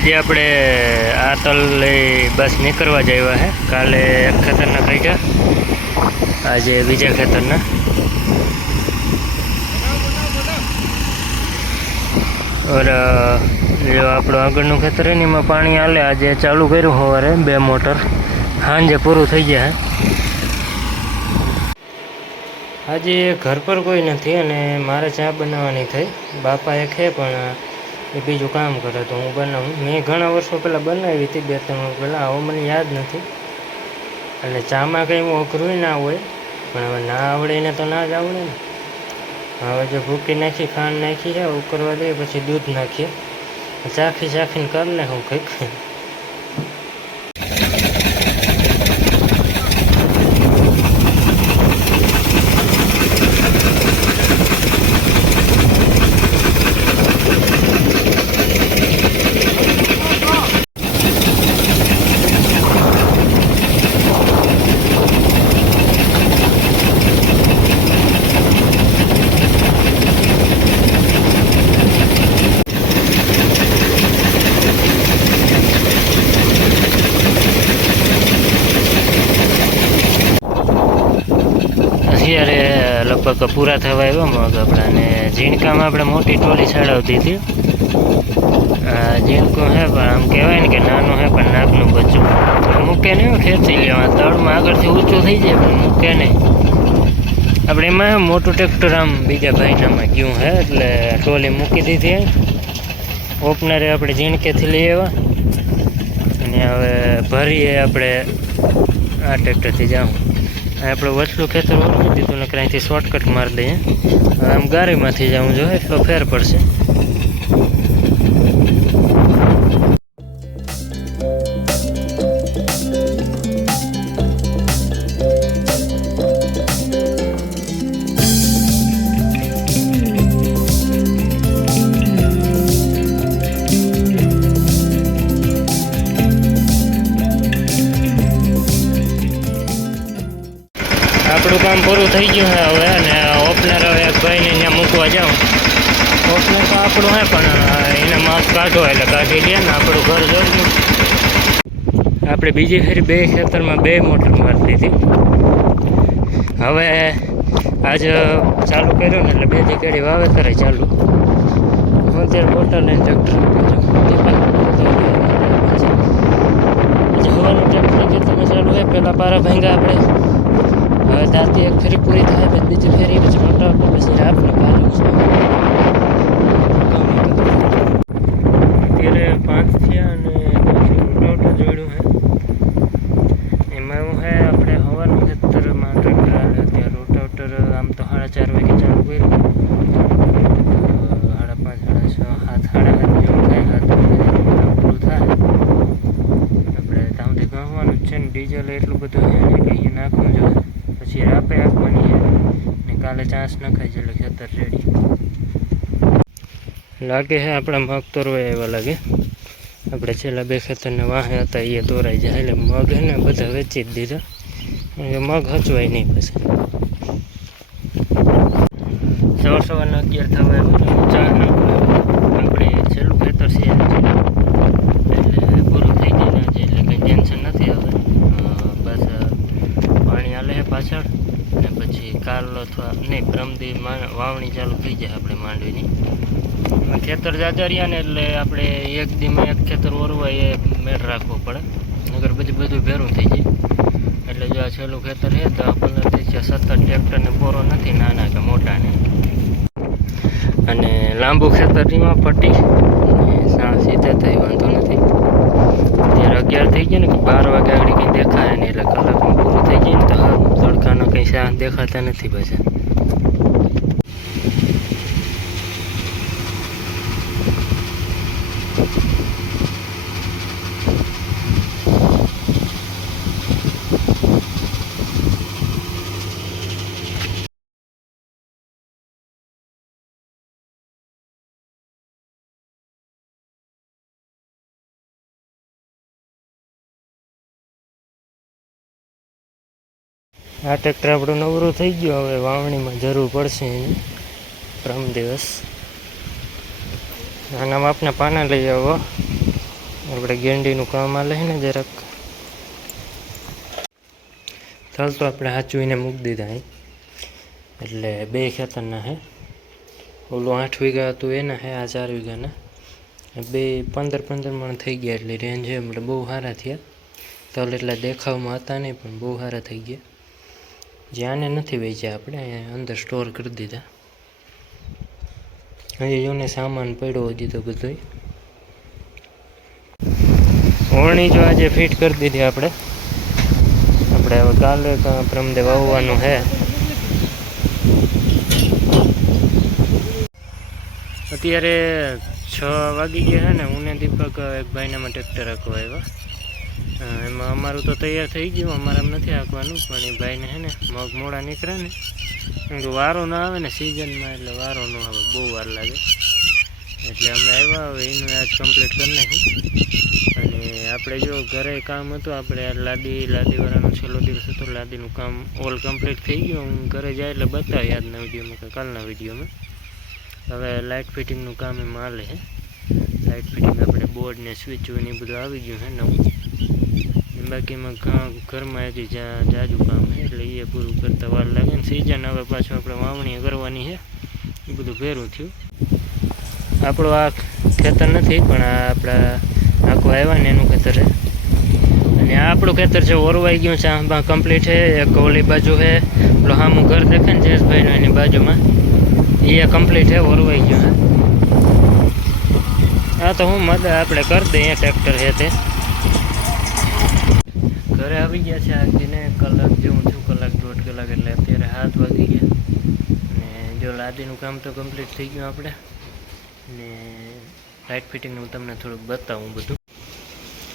આજે આપણે આ તલ લઈ બસ નીકળવા જ આવ્યા છે કાલે એક ખેતરના કાઢ્યા આજે બીજા ખેતરના. ઓર જો આપણું આગળનું ખેતર છે ને, એમાં પાણી હાલે આજે ચાલુ કર્યું સવારે બે મોટર. સાંજે પૂરું થઈ ગયા આજે ઘર પર કોઈ નથી અને મારે ચા બનાવવાની થઈ. બાપા એક છે પણ એ બીજું કામ કરે તો હું બનાવું. મેં ઘણા વર્ષો પહેલાં બનાવી હતી, બે ત્રણ પહેલાં. હવે મને યાદ નથી. એટલે ચામાં કંઈ હું અઘરું ના હોય, પણ હવે ના આવડે એને તો ના જ આવડે ને. હવે જો ભૂકી નાખી, ખાંડ નાખી છે, ઉકરવા દઈએ, પછી દૂધ નાખીએ. ચાખી ચાખીને કરી હું કંઈક અત્યારે લગભગ પૂરા થવા આવ્યો મગ આપણા અને ઝીણકામાં આપણે મોટી ટોલી ચડાવતી હતી. ઝીણકું હે, પણ આમ કહેવાય ને કે નાનું હે, પણ નાકનું બચ્ચું. મૂકે નહીં ખેંચી લેવા તળમાં આગળથી ઊંચું થઈ જાય, પણ મૂકે નહીં. આપણે એમાં મોટું ટ્રેક્ટર આમ બીજા ભાઈનામાં ગયું હે, એટલે ટોલી મૂકી દીધી ઓપનરે આપણે ઝીણકેથી લઈ આવ્યા. અને હવે ભરીએ આપણે આ ટ્રેક્ટરથી જાઉં. આપણે વચલું ખેતર ઓળખી દીધું ને ક્યાંયથી શોર્ટકટ મારી દઈએ આમ ગાડીમાંથી જવું જોઈએ તો ફેર પડશે. આપણું કામ પૂરું થઈ ગયું છે હવે અને ઓપનર હવે ભાઈને ત્યાં મૂકવા જાઉં. ઓપનર તો આપણું હે, પણ એને માપ કાઢો એટલે કાઢી દે ને આપણું ઘર જોડું. આપણે બીજી ફેરી બે ખેતરમાં બે મોટર મારી દીધી હવે આજ ચાલુ કર્યું ને એટલે બે દીકરી વાવેતર ચાલુ. હું અત્યારે મોટર લઈને ટ્રેક્ટર હવાનું ટ્રેક્ટર ખેતરમાં ચાલુ હોય પહેલાં પારા ભાંગા આપણે. હવે ત્યાંથી એક ફેરી પૂરી થાય, પછી બીજી ફેરી, પછી મોટા પછી આપણે છે અત્યારે પાંચ થયા અને પછી રોટાવટર જોડ્યું હે એમાં એવું હે આપણે હવાનું ખેતરમાં ટ્રેક્ટર હાલે અત્યારે રોટાવટર આમ તો સાડા ચાર વાગે ચાલુ કર્યું અ, સાડા પાંચ સાડા છ સાત સાડા સાત જેવું થાય સાત વાગે પૂરું થાય આપણે ત્યાંથી ગણવાનું જ છે ને ડીઝલ એટલું બધું છે ને કે અહીંયા નાખવું જોઈએ પછી રાપે આપવાની છે ને કાલે નખાય છે એટલે ખેતર રેડી. લાગે છે આપણા મગ તોરવા એવા લાગે. આપણે છેલ્લા બે ખેતરને વાહે હતા એ તોરાઈ જાય એટલે મગ ને બધા વેચી જ દીધા. મગ હચવાય નહીં પછી. સવાર સવારના અગિયાર થવા આવ્યો ને ચા નાખવા આપણે છેલ્લું ખેતર છે એટલે પૂરું થઈ ગયું ને આજે એટલે કંઈ ટેન્શન નથી હવે અ, બસ અ, પાણી હાલે છે પાછળ ને પછી કાલ અથવા મા- વાવણી ચાલુ થઈ જાય આપણે માંડવીની. ખેતર જાજા રહ્યા ને એટલે આપણે એક દીમાં એક ખેતર ઓરવાય એ મેળ રાખવો પડે. નગર પછી બધું ભેરું થઈ જાય. એટલે જો આ છેલ્લું ખેતર છે તો પંદર દિવસે સતત ટ્રેક્ટરને બોરો નથી, નાના કે મોટાને અને લાંબુ ખેતરમાં પટ્ટી સાણ સીધા થઈ વાંધો નથી. અત્યારે અગિયાર થઈ ગયા ને કે બાર વાગે આગળ કંઈ દેખાય નહીં, એટલે કલાકમાં પૂરું થઈ જાય ને તો તડકાનો કંઈ શા દેખાતા નથી પાછા. આ ટ્રેક્ટર આપણું નવરું થઈ ગયું. હવે વાવણીમાં જરૂર પડશે એને. પ્રમ દિવસ. આના માપના પાના લઈ આવો. આપણે ગેંડીનું કામ આલે છે ને જરાક. ચાલ તો આપણે હાચવીને મૂકી દીધા એટલે બે ખેતરના હે. ઓલું આઠ વીઘા હતું એના હે, આ ચાર વીઘાના. બે પંદર પંદર મણ થઈ ગયા એટલે રેન્જ એટલે બહુ સારા થયા. તલ એટલા દેખાવમાં હતા નહીં, પણ બહુ સારા થઈ ગયા. જ્યાંને નથી વેચ્યા આપણે અંદર સ્ટોર કરી દીધા. હજી જોને સામાન પડ્યો દીધો તો બધોય ઓળણી જો આજે ફિટ કરી દીધી આપણે આપણે હવે કાલે પ્રમદે વાવવાનું છે અત્યારે છ વાગી ગયા છે ને હું દીપક એક ભાઈનામાં ટ્રેક્ટર હાંકવા આવ્યા એમાં અમારું તો તૈયાર થઈ ગયું અમારે એમ નથી હાંકવાનું પણ એ ભાઈને છે ને મગ મોડા નીકળે ને વારો ના આવે ને સિઝનમાં એટલે વારો ન આવે, બહુ વાર લાગે. એટલે અમે આવ્યા, હવે એનું આજ કમ્પ્લીટ કરી નાખ્યું અને આપણે જો ઘરે કામ હતું, આપણે લાદી, લાદીવાળાનો છેલ્લો દિવસ હતો, લાદીનું કામ ઓલ કમ્પ્લીટ થઈ ગયું. હું ઘરે જાય એટલે બતાવી આજના વિડીયોમાં કે કાલના વિડીયોમાં. હવે લાઇટ ફિટિંગનું કામ એમાં હાલે છે. લાઇટ ફિટિંગ આપણે બોર્ડ ને સ્વિચ એ બધું આવી ગયું છે નવું. બાકીમાં ઘરમાં હજી જાજુ કામ છે એટલે એ પૂરું કરતા વાર લાગે ને સિઝન હવે પાછું આપણે વાવણી કરવાની છે. એ બધું ભેરું થયું. આપણું આ ખેતર નથી, પણ આ આપણા આખું આવ્યા ને એનું ખેતર છે. અને આપણું ખેતર છે ઓરવાઈ ગયું છે આમાં કમ્પ્લીટ છે, એક ઓલી બાજુ છે, પેલું સામું ઘર દેખે ને જયેશભાઈનું એની બાજુમાં. એ કમ્પ્લીટ છે, ઓરવાઈ ગયું હા તો હું મદદ આપણે કરી દઈએ ટ્રેક્ટર છે તે. ઘરે આવી ગયા છે આગીને કલાક જેવું છું કલાક દોઢ કલાક એટલે અત્યારે હાથ વાગી ગયા. અને જો લાદીનું કામ તો કમ્પ્લીટ થઈ ગયું આપણે. ને લાઇટ ફિટિંગનું તમને થોડુંક બતાવું બધું.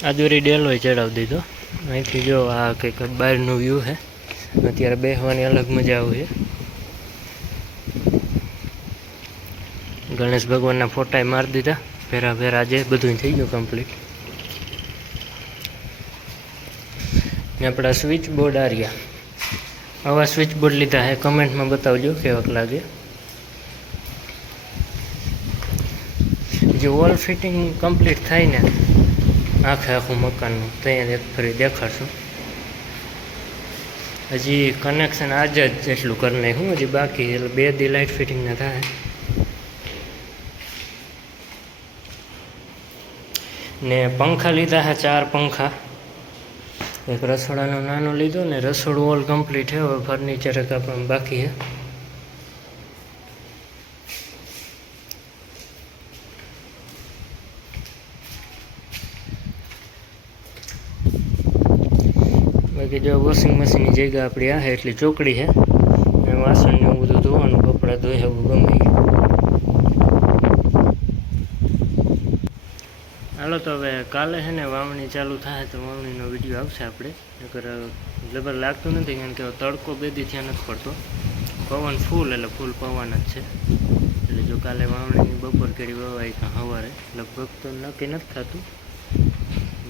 આજુરી ડેલોય ચડાવી દીધો. અહીંથી જો આ કંઈક બહારનું વ્યૂ છે. અત્યારે બેસવાની અલગ મજા આવે છે. ગણેશ ભગવાનના ફોટાએ મારી દીધા. ફેરા ફેરા આજે બધું થઈ ગયું કમ્પ્લીટ ને આપણા સ્વિચ બોર્ડ આ આવા સ્વિચ બોર્ડ લીધા હે, કમેન્ટમાં બતાવજો કેવાક લાગે. જે વોલ ફિટિંગ કમ્પ્લીટ થાય ને, આખે આખું મકાનનું ત્યાં એક ફરી દેખાડશું. હજી કનેક્શન આજે જ જેટલું કરી નાખ્યું, હજી બાકી એટલે બે દી લાઇટ ફિટિંગના થાય. ને પંખા લીધા છે ચાર પંખા. એક રસોડાનું નાનો લીધું ને રસોડું ઓલ કમ્પ્લીટ છે. હવે ફર્નિચર એક આપણને બાકી છે. બાકી જો વોશિંગ મશીનની જગ્યા આપણી આ એટલી ચોકડી છે. ને વાસણ ને એવું બધું ધોવાનું, કપડાં ધોઈ એવું તો હવે કાલે છે ને વાવણી ચાલુ થાય તો વાવણીનો વીડિયો આવશે આપણે. નકર લેબર લાગતું નથી કારણ કે તડકો બે દી ત્યાં નથી પડતો. પવન ફૂલ એટલે ફૂલ પવન જ છે. એટલે જો કાલે વાવણીની બપોર કેરી વવાય તો સવારે. લગભગ તો નક્કી નથી થતું.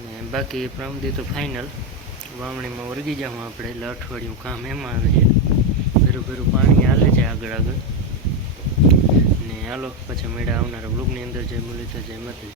ને બાકી પ્રમદી તો ફાઇનલ વાવણીમાં વળગી જાઉં આપણે. એટલે અઠવાડિયું કામ એમાં આવે છે. ભેરું ભેરું પાણી હાલે છે આગળ આગળ. ને હાલો, પછી મેળા આવનારા બ્લોગની અંદર. જે મળી જય માતાજી.